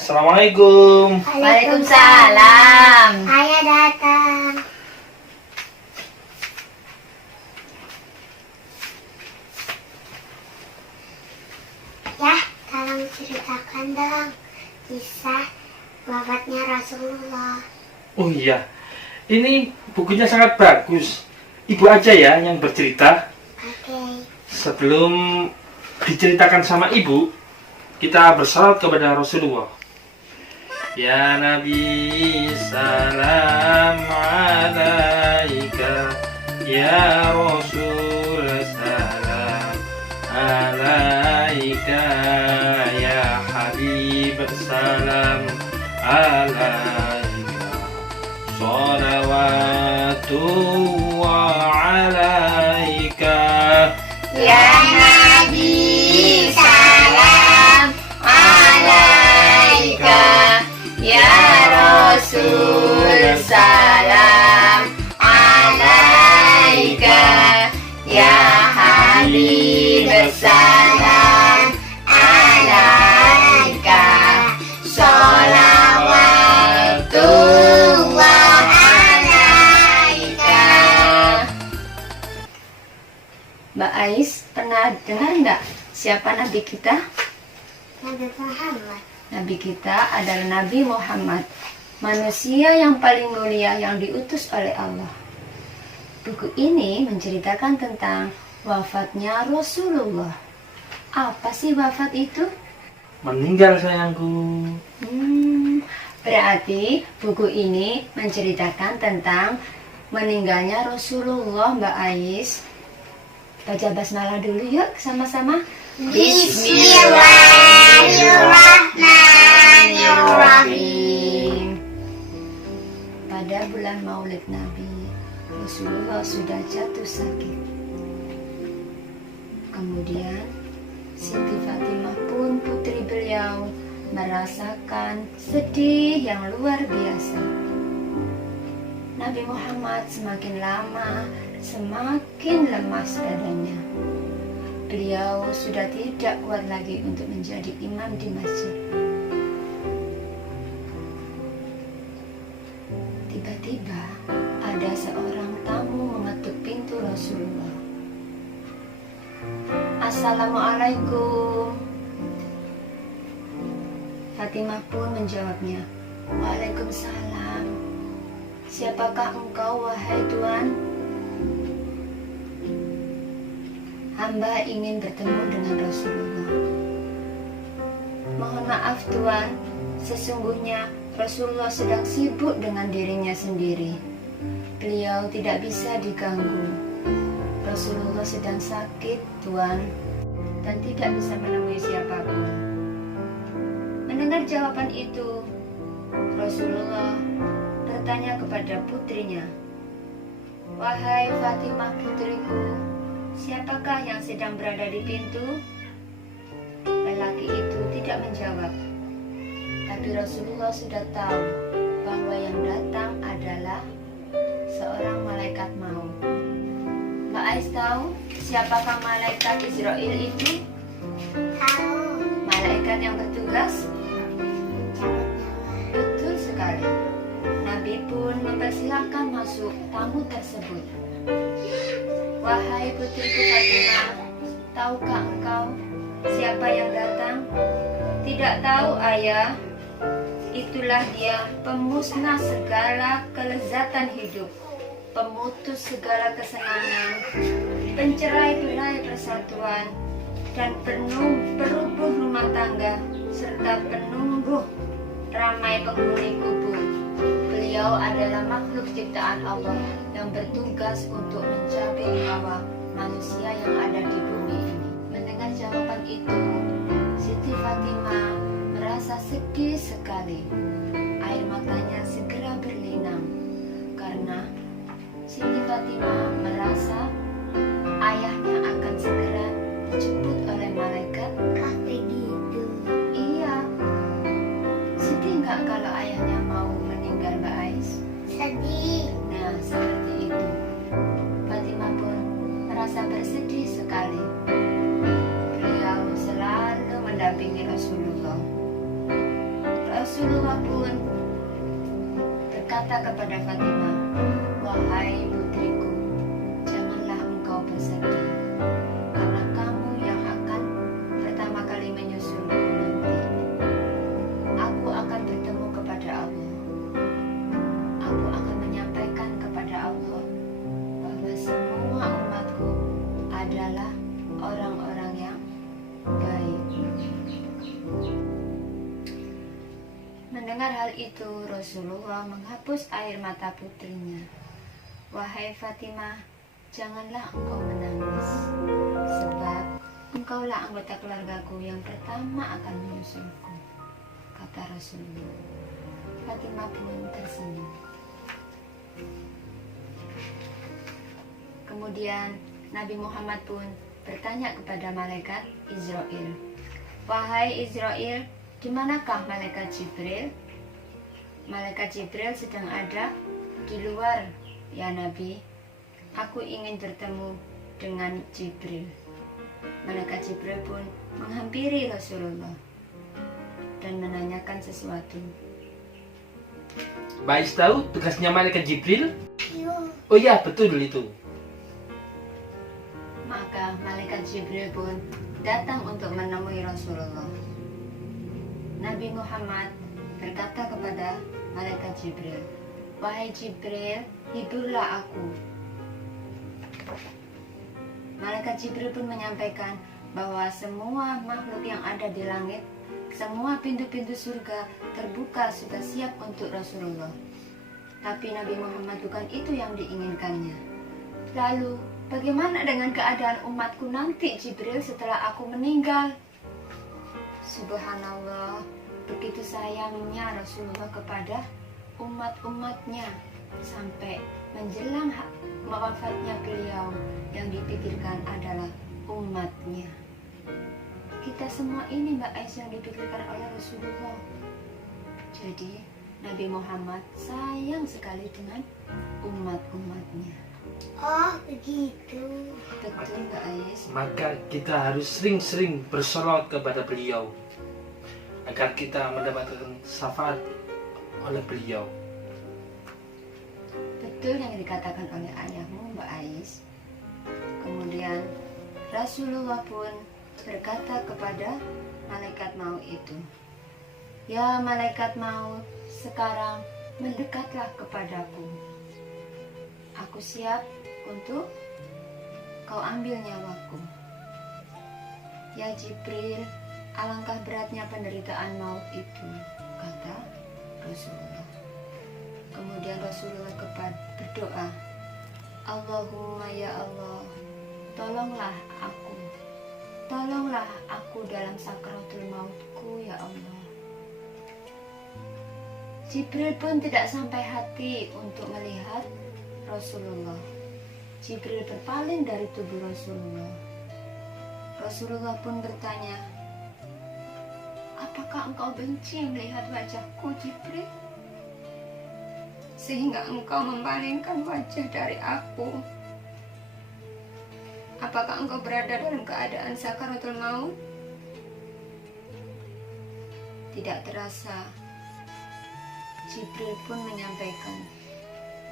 Assalamualaikum. Waalaikumsalam. Ayah datang. Ya, tolong ceritakan dong kisah wafatnya Rasulullah. Oh iya, ini bukunya sangat bagus. Ibu aja ya yang bercerita. Oke. Sebelum diceritakan sama ibu, kita bersalawat kepada Rasulullah. Ya Nabi, salam alaika. Ya Rasul, salam alaika. Ya Habib, salam alaika. Salawatullah alaika. Ya Nabi, salam alaika. Ya Rasul, salam alaika. Ya Habib, salam alaika. Sholawatullah alaika. Mbak Ais, pernah dengar nggak siapa Nabi kita? Nabi Muhammad. Nabi kita adalah Nabi Muhammad, manusia yang paling mulia yang diutus oleh Allah. Buku ini menceritakan tentang wafatnya Rasulullah. Apa sih wafat itu? Meninggal sayangku. Berarti buku ini menceritakan tentang meninggalnya Rasulullah, Mbak Ais. Baca basmalah dulu yuk sama-sama. Bismillahirrahmanirrahim. Pada bulan Maulid Nabi, Rasulullah sudah jatuh sakit. Kemudian Siti Fatimah pun putri beliau merasakan sedih yang luar biasa. Nabi Muhammad semakin lama semakin lemas badannya. Beliau sudah tidak kuat lagi untuk menjadi imam di masjid. Tiba-tiba ada seorang tamu mengetuk pintu Rasulullah. Assalamualaikum. Fatimah pun menjawabnya, Waalaikumsalam. Siapakah engkau, wahai Tuan? Hamba ingin bertemu dengan Rasulullah. Mohon maaf Tuan, sesungguhnya Rasulullah sedang sibuk dengan dirinya sendiri. Beliau tidak bisa diganggu. Rasulullah sedang sakit, Tuan, dan tidak bisa menemui siapapun. Mendengar jawaban itu, Rasulullah bertanya kepada putrinya, Wahai Fatimah putriku, siapakah yang sedang berada di pintu? Lelaki itu tidak menjawab. Tapi Rasulullah sudah tahu bahwa yang datang adalah seorang malaikat maut. Mbak Ais tahu siapakah malaikat Israel itu? Tahu. Malaikat yang bertugas? Cabut nyawa. Betul sekali. Nabi pun mempersilahkan masuk tamu tersebut. Wahai putriku Fatimah, tahukah engkau siapa yang datang? Tidak tahu ayah. Itulah dia, pemusnah segala kelezatan hidup, pemutus segala kesenangan, pencerai-berai persatuan, dan perubuh rumah tangga, serta penumbuh ramai penghuni kubur. Beliau adalah makhluk ciptaan Allah yang bertugas untuk mencabik nyawa manusia yang ada di bumi ini. Mendengar jawaban itu, Siti Fatimah merasa sedih sekali. Air matanya segera berlinang karena Siti Fatimah merasa ayahnya akan segera dijemput oleh malaikat. Kok begitu? Iya, sedih nggak kalau ayahnya mau meninggal, Mbak Ais? Sedih. Nah, seperti itu. Fatimah pun merasa bersedih sekali. Beliau selalu mendampingi Rasulullah. berkata kepada Fatimah, "Wahai putriku, janganlah engkau bersedih, karena kamu yang akan pertama kali menyusulku nanti. Aku akan bertemu kepada Allah. Aku akan menyampaikan kepada Allah bahwa semua umatku adalah orang-orang yang baik." Mendengar hal itu, Rasulullah menghapus air mata putrinya. "Wahai Fatimah, janganlah engkau menangis, sebab engkaulah anggota keluargaku yang pertama akan menyusulku," kata Rasulullah. Fatimah pun tersenyum. Kemudian Nabi Muhammad pun bertanya kepada malaikat Israel, "Wahai Israel, di manakah malaikat Jibril?" "Malaikat Jibril sedang ada di luar, ya Nabi. Aku ingin bertemu dengan Jibril." Malaikat Jibril pun menghampiri Rasulullah dan menanyakan sesuatu. Bais tahu tugasnya malaikat Jibril? Yuk. Oh iya, betul itu. Maka malaikat Jibril pun datang untuk menemui Rasulullah. Nabi Muhammad berkata kepada malaikat Jibril, "Wahai Jibril, hiburlah aku." Malaikat Jibril pun menyampaikan bahwa semua makhluk yang ada di langit, semua pintu-pintu surga terbuka sudah siap untuk Rasulullah. Tapi Nabi Muhammad bukan itu yang diinginkannya. "Lalu, bagaimana dengan keadaan umatku nanti, Jibril, setelah aku meninggal?" Subhanallah, begitu sayangnya Rasulullah kepada umat-umatnya sampai menjelang wafatnya beliau yang dipikirkan adalah umatnya. Kita semua ini Mbak Ais yang dipikirkan oleh Rasulullah. Jadi Nabi Muhammad sayang sekali dengan umat-umatnya. Oh, begitu. Betul Mbak Ais. Maka kita harus sering-sering bersolawat kepada beliau agar kita mendapatkan syafaat oleh beliau. Betul yang dikatakan oleh ayahmu Mbak Ais. Kemudian Rasulullah pun berkata kepada malaikat maut itu, "Ya malaikat maut, sekarang mendekatlah kepadaku. Aku siap untuk kau ambil nyawaku." "Ya Jibril, alangkah beratnya penderitaan maut itu," kata Rasulullah. Kemudian Rasulullah berdoa, "Allahumma ya Allah, tolonglah aku dalam sakratul mautku ya Allah." Jibril pun tidak sampai hati untuk melihat Rasulullah. Jibril berpaling dari tubuh Rasulullah. Rasulullah pun bertanya, "Apakah engkau benci melihat wajahku, Jibril, sehingga engkau memalingkan wajah dari aku? Apakah engkau berada dalam keadaan sakaratul maut?" Tidak terasa, Jibril pun menyampaikan,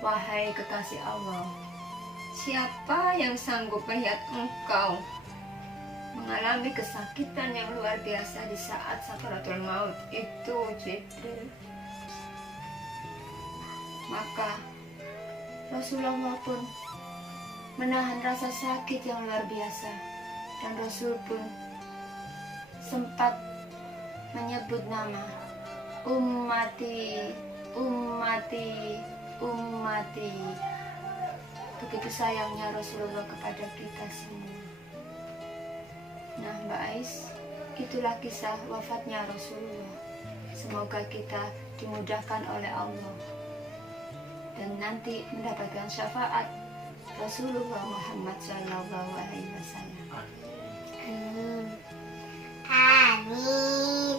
"Wahai kekasih Allah, siapa yang sanggup melihat engkau mengalami kesakitan yang luar biasa di saat sakaratul maut itu, Jibril?" Maka Rasulullah pun menahan rasa sakit yang luar biasa, dan Rasul pun sempat menyebut nama, "Ummati, ummati, ummati." Begitu sayangnya Rasulullah kepada kita semua. Nah Mbak Ais, itulah kisah wafatnya Rasulullah. Semoga kita dimudahkan oleh Allah dan nanti mendapatkan syafaat Rasulullah Muhammad SAW. Amin.